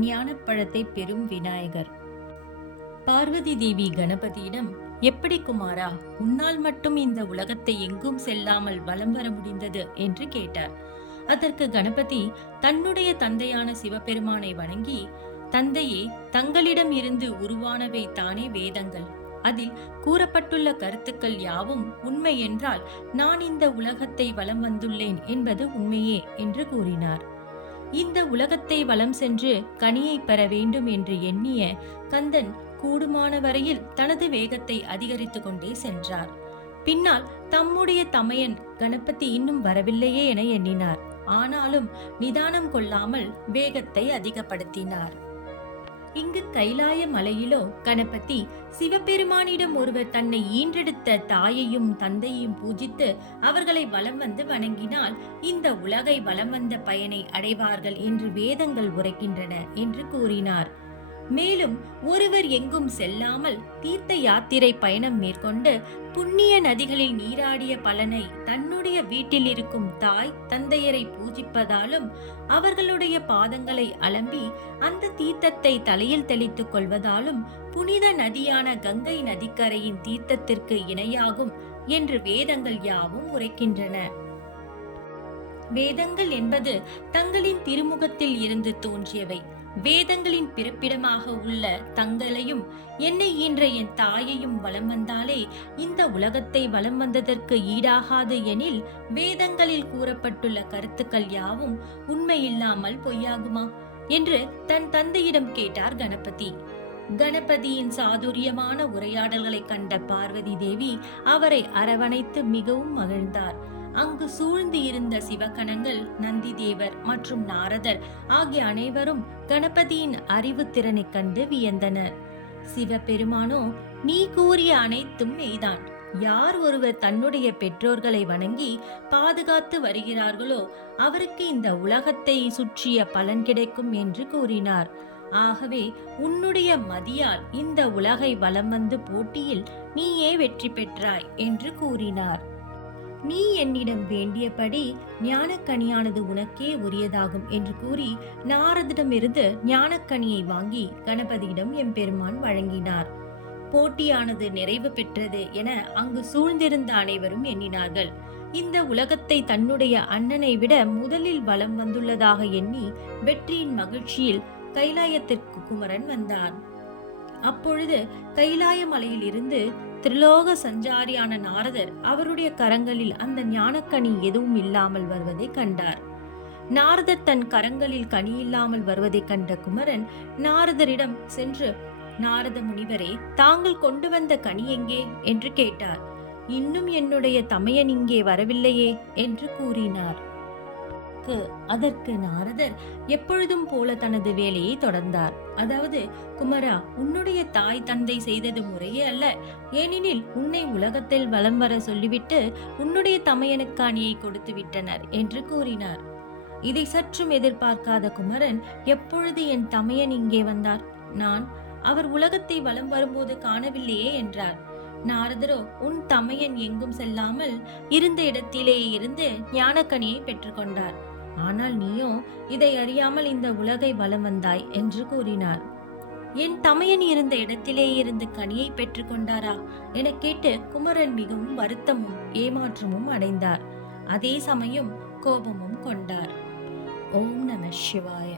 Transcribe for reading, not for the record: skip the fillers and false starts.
ஞானப்பழத்தை பெறும் விநாயகர். பார்வதி தேவி கணபதியிடம், எப்படி குமாரா, உன்னால் மட்டும் இந்த உலகத்தை எங்கும் செல்லாமல் வலம் வர முடிந்தது என்று கேட்டார். அதற்கு கணபதி தன்னுடைய தந்தையான சிவபெருமானை வணங்கி, தந்தையே, தங்களிடம் இருந்து உருவானவை தானே வேதங்கள். அதில் கூறப்பட்டுள்ள கருத்துக்கள் யாவும் உண்மை என்றால் நான் இந்த உலகத்தை வலம் வந்துள்ளேன் என்பது உண்மையே என்று கூறினார். இந்த உலகத்தை வலம் சென்று கனியை பெற வேண்டும் என்று எண்ணிய கந்தன் கூடுமான வரையில் தனது வேகத்தை அதிகரித்து கொண்டே சென்றார். பின்னால் தம்முடைய தமையன் கணபதி இன்னும் வரவில்லையே என எண்ணினார். ஆனாலும் நிதானம் கொள்ளாமல் வேகத்தை அதிகப்படுத்தினார். இங்கு கைலாய மலையிலோ கணபதி சிவபெருமானிடம் ஒருவர் தன்னை ஈன்றெடுத்த தாயையும் தந்தையையும் பூஜித்து அவர்களை வலம் வந்து வணங்கினால் இந்த உலகை வலம் வந்த பயனை அடைவார்கள் என்று வேதங்கள் உரைக்கின்றன என்று கூறினார். மேலும் ஒருவர் எங்கும் செல்லாமல் தீர்த்த யாத்திரை பயணம் மேற்கொண்டு புண்ணிய நதிகளில் நீராடிய பலனை தன்னுடைய வீட்டில் இருக்கும் தாய் தந்தையரை பூஜிப்பதாலும் அவர்களுடைய பாதங்களை அலம்பி அந்த தீர்த்தத்தை தலையில் தெளித்துக் கொள்வதாலும் புனித நதியான கங்கை நதிக்கரையின் தீர்த்தத்திற்கு இணையாகும் என்று வேதங்கள் யாவும் உரைக்கின்றன. வேதங்கள் என்பது தங்களின் திருமுகத்தில் இருந்து தோன்றியவை. வேதங்களின் பிறப்பிடமாக உள்ள தங்களையும் என்னை ஈன்ற என் தாயையும் வலம் வந்தாலே இந்த உலகத்தை வலம் வந்ததற்கு ஈடாகாது எனில் வேதங்களில் கூறப்பட்டுள்ள கருத்துக்கள் யாவும் உண்மையில்லாமல் பொய்யாகுமா என்று தன் தந்தையிடம் கேட்டார் கணபதி. கணபதியின் சாதுரியமான உரையாடல்களை கண்ட பார்வதி தேவி அவரை அரவணைத்து மிகவும் மகிழ்ந்தார். அங்கு சூழ்ந்து இருந்த சிவகணங்கள், நந்தி தேவர் மற்றும் நாரதர் ஆகிய அனைவரும் கணபதியின் அறிவு திறனை கண்டு வியந்தனர். சிவபெருமானோ, நீ கூறிய அனைத்தும் மெய்தான். யார் ஒருவர் தன்னுடைய பெற்றோர்களை வணங்கி பாதுகாத்து வருகிறார்களோ அவருக்கு இந்த உலகத்தை சுற்றிய பலன் கிடைக்கும் என்று கூறினார். ஆகவே உன்னுடைய மதியால் இந்த உலகை வலம் வந்து போட்டியில் நீயே வெற்றி பெற்றாய் என்று கூறினார். நீ என்னிடம் வேண்டியபடி ஞானக்கனியானது உனக்கே உரியதாகும் என்று கூறி நாரதிடமிருந்து ஞானக்கனியை வாங்கி கணபதியிடம் எம்பெருமான் வழங்கினார். போட்டியானது நிறைவு பெற்றது என அங்கு சூழ்ந்திருந்த அனைவரும் எண்ணினார்கள். இந்த உலகத்தை தன்னுடைய அண்ணனை விட முதலில் வலம் வந்துள்ளதாக எண்ணி வெற்றியின் மகிழ்ச்சியில் கைலாயத்திற்கு குமரன் வந்தான். அப்பொழுது கைலாய மலையில் இருந்து திரிலோக சஞ்சாரியான நாரதர் அவருடைய கரங்களில் அந்த ஞானக்கனி எதுவும் இல்லாமல் வருவதை கண்டார். நாரதர் தன் கரங்களில் கனி இல்லாமல் வருவதை கண்ட குமரன் நாரதரிடம் சென்று, நாரத முனிவரே, தாங்கள் கொண்டு வந்த கனி எங்கே என்று கேட்டார். இன்னும் என்னுடைய தமையன் இங்கே வரவில்லையே என்று கூறினார். அதற்கு நாரதர் எப்பொழுதும் போல தனது வேலையை தொடர்ந்தார். அதாவது, குமரா, உன்னுடைய தாய் தந்தை செய்தது முறையே அல்ல. ஏனெனில் உன்னை உலகத்தில் வலம் வர சொல்லிவிட்டு உன்னுடைய தமையனுக்கு அணியை கொடுத்து விட்டனர் என்று கூறினார். இதை சற்றும் எதிர்பார்க்காத குமரன், எப்பொழுது என் தமையன் இங்கே வந்தார்? நான் அவர் உலகத்தை வலம் வரும்போது காணவில்லையே என்றார். நாரதரோ, உன் தமையன் எங்கும் செல்லாமல் இருந்த இடத்திலே இருந்து ஞானக்கனியை பெற்றுக்கொண்டார். ஆனால் நீயோ இதை அறியாமல் இந்த உலகை வலம் வந்தாய் என்று கூறினார். என் தமையன் இருந்த இடத்திலே இருந்து கனியை பெற்றுக்கொண்டாரா என கேட்டு குமரன் மிகவும் வருத்தமும் ஏமாற்றமும் அடைந்தார். அதே சமயம் கோபமும் கொண்டார். ஓம் நம சிவாய.